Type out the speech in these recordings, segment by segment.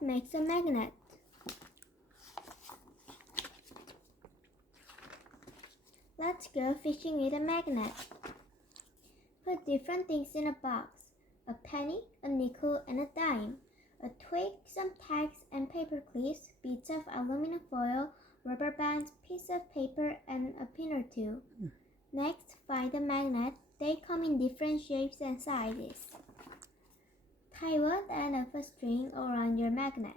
What makes a magnet? Let's go fishing with a magnet. Put different things in a box. A penny, a nickel, and a dime. A twig, some tags and paper clips, bits of aluminum foil, rubber bands, piece of paper, and a pin or two. Next, find the magnet. They come in different shapes and sizes. Tie one end of a string around your magnet.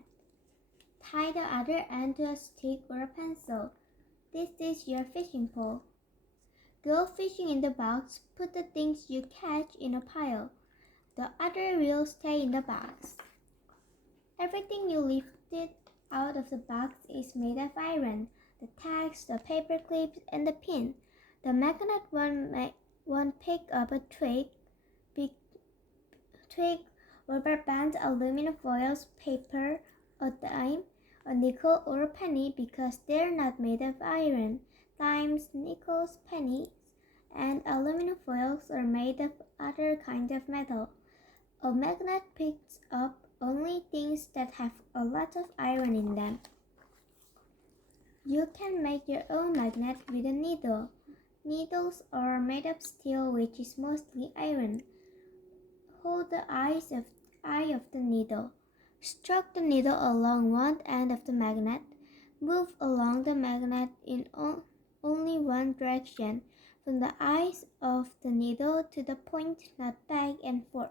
Tie the other end to a stick or a pencil. This is your fishing pole. Go fishing in the box. Put the things you catch in a pile. The other will stay in the box. Everything you lifted out of the box is made of iron. The tags, the paper clips, and the pin. The magnet won't pick up a twig, rubber bands, aluminum foils, paper, a dime, a nickel, or a penny because they're not made of iron. Dimes, nickels, pennies, and aluminum foils are made of other kinds of metal. A magnet picks up only things that have a lot of iron in them. You can make your own magnet with a needle. Needles are made of steel, which is mostly iron. Hold the eye of the needle. Stroke the needle along one end of the magnet. Move along the magnet in only one direction, from the eyes of the needle to the point, not back and forth.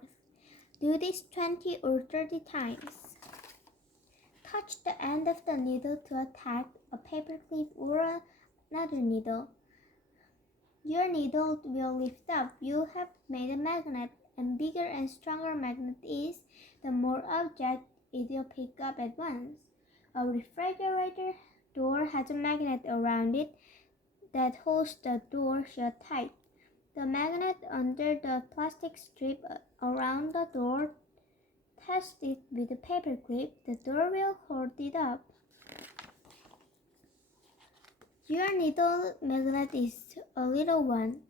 Do this 20 or 30 times. Touch the end of the needle to a tag, a paper clip, or another needle. Your needle will lift up. You have made a magnet, and bigger and stronger magnet is, the more object it will pick up at once. A refrigerator door has a magnet around it that holds the door shut tight. The magnet under the plastic strip around the door, test it with a paper clip. The door will hold it up. Your needle magnet is a little one,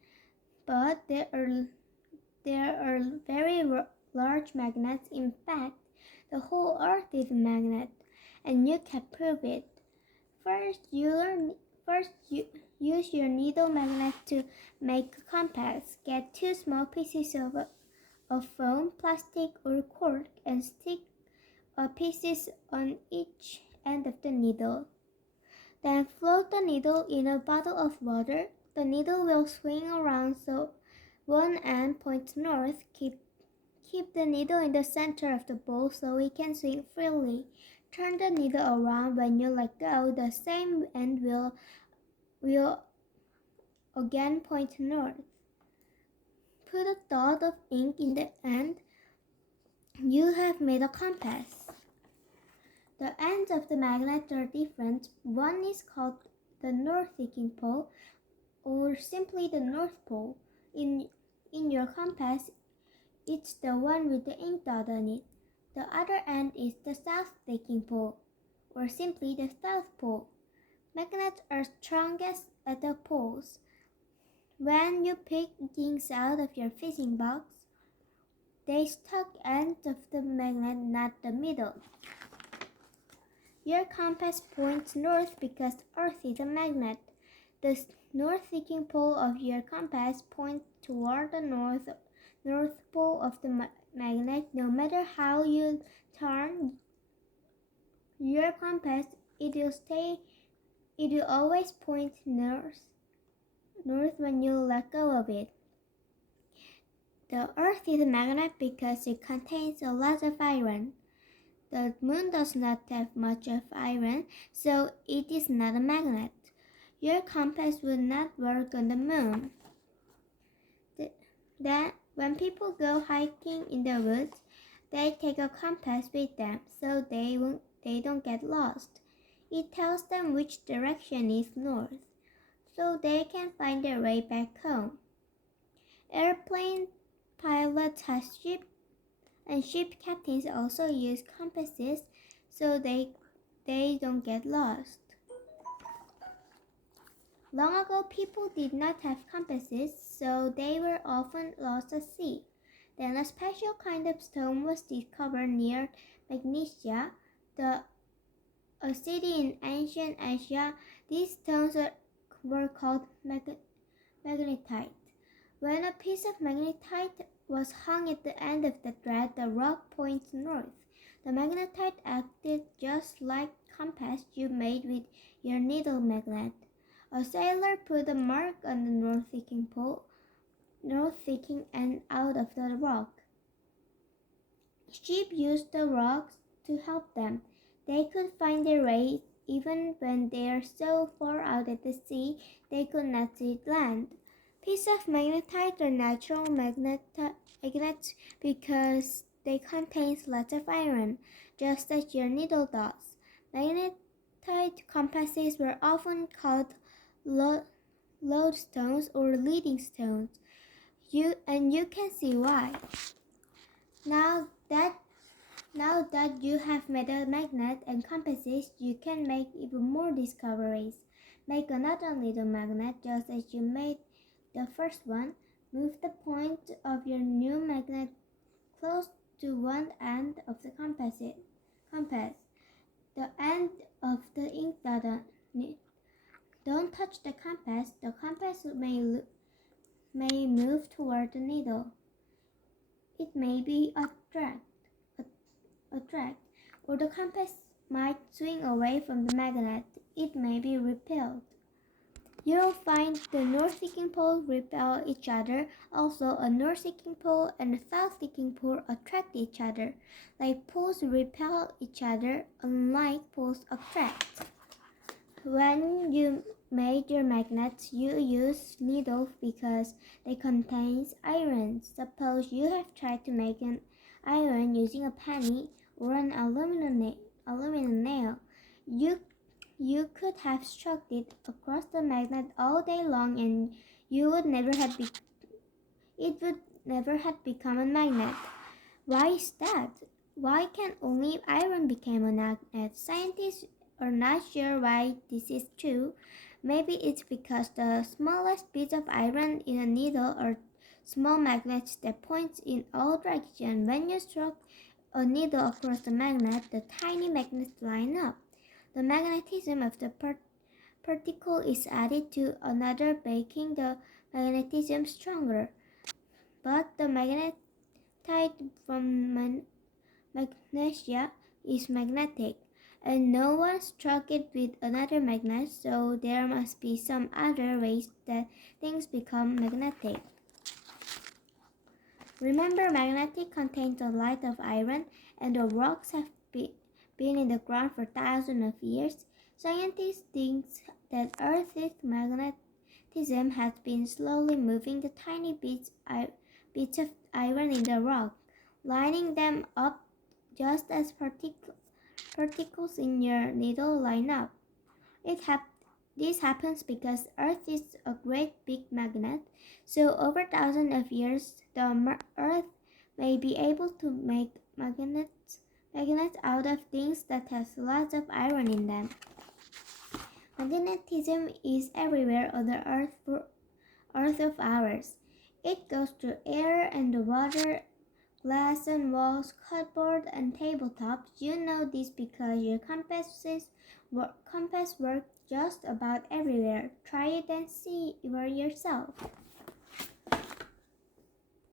but there are very large magnets. In fact, the whole Earth is a magnet, and you can prove it. First, use your needle magnet to make a compass. Get 2 small pieces of foam, plastic, or cork and stick pieces on each end of the needle. Then float the needle in a bottle of water. The needle will swing around so one end points north. Keep the needle in the center of the bowl so it can swing freely. Turn the needle around when you let go. The same end will again point north. Put a dot of ink in the end. You have made a compass. The ends of the magnet are different. One is called the north-seeking pole, or simply the North Pole. In your compass, it's the one with the ink dot on it. The other end is the south-seeking pole, or simply the South Pole. Magnets are strongest at the poles. When you pick things out of your fishing box, they stuck ends of the magnet, not the middle. Your compass points north because Earth is a magnet. The north-seeking pole of your compass points toward the north pole of the magnet. No matter how you turn your compass, it will always point north when you let go of it. The Earth is a magnet because it contains a lot of iron. The moon does not have much of iron, so it is not a magnet. Your compass would not work on the moon. Then, when people go hiking in the woods, they take a compass with them so they don't get lost. It tells them which direction is north, so they can find their way back home. Airplane pilots have ships, and ship captains also use compasses so they don't get lost. Long ago, people did not have compasses, so they were often lost at sea. Then a special kind of stone was discovered near Magnesia. the a city in ancient Asia. These stones were called magnetite. When a piece of magnetite was hung at the end of the thread, the rock points north. The magnetite acted just like compass you made with your needle magnet. A sailor put a mark on the north-seeking end out of the rock. Sheep used the rocks to help them. They could find their way even when they are so far out at the sea they could not see land. Pieces of magnetite are natural magnets because they contain lots of iron, just as your needle does. Magnetite compasses were often called lodestones or leading stones. You can see why. Now that Now that you have made a magnet and compasses, you can make even more discoveries. Make another little magnet just as you made the first one. Move the point of your new magnet close to one end of the compass. The end of the ink dot. Don't touch the compass. The compass may move toward the needle. It may be attract, or the compass might swing away from the magnet. It may be repelled. You'll find the north-seeking pole repel each other. Also, a north-seeking pole and a south-seeking pole attract each other. Like poles repel each other, unlike poles attract. When you made your magnets, you used needles because they contain iron. Suppose you have tried to make an iron using a penny or an aluminum nail. You could have struck it across the magnet all day long, and it would never have become a magnet. Why is that? Why can only iron become a magnet? Scientists are not sure why this is true. Maybe it's because the smallest bits of iron in a needle are small magnets that point in all directions. When you struck a needle across the magnet, the tiny magnets line up. The magnetism of the particle is added to another, making the magnetism stronger. But the magnetite from magnesia is magnetic, and no one struck it with another magnet, so there must be some other ways that things become magnetic. Remember, magnetic contains a lot of iron, and the rocks have been in the ground for thousands of years. Scientists think that Earth's magnetism has been slowly moving the tiny bits of iron in the rock, lining them up just as particles in your needle line up. This happens because Earth is a great big magnet, so over thousands of years, the Earth may be able to make magnets out of things that have lots of iron in them. Magnetism is everywhere on the Earth of ours. It goes through air and the water, glass and walls, cardboard and tabletops. You know this because your compass works just about everywhere. Try it and see for yourself.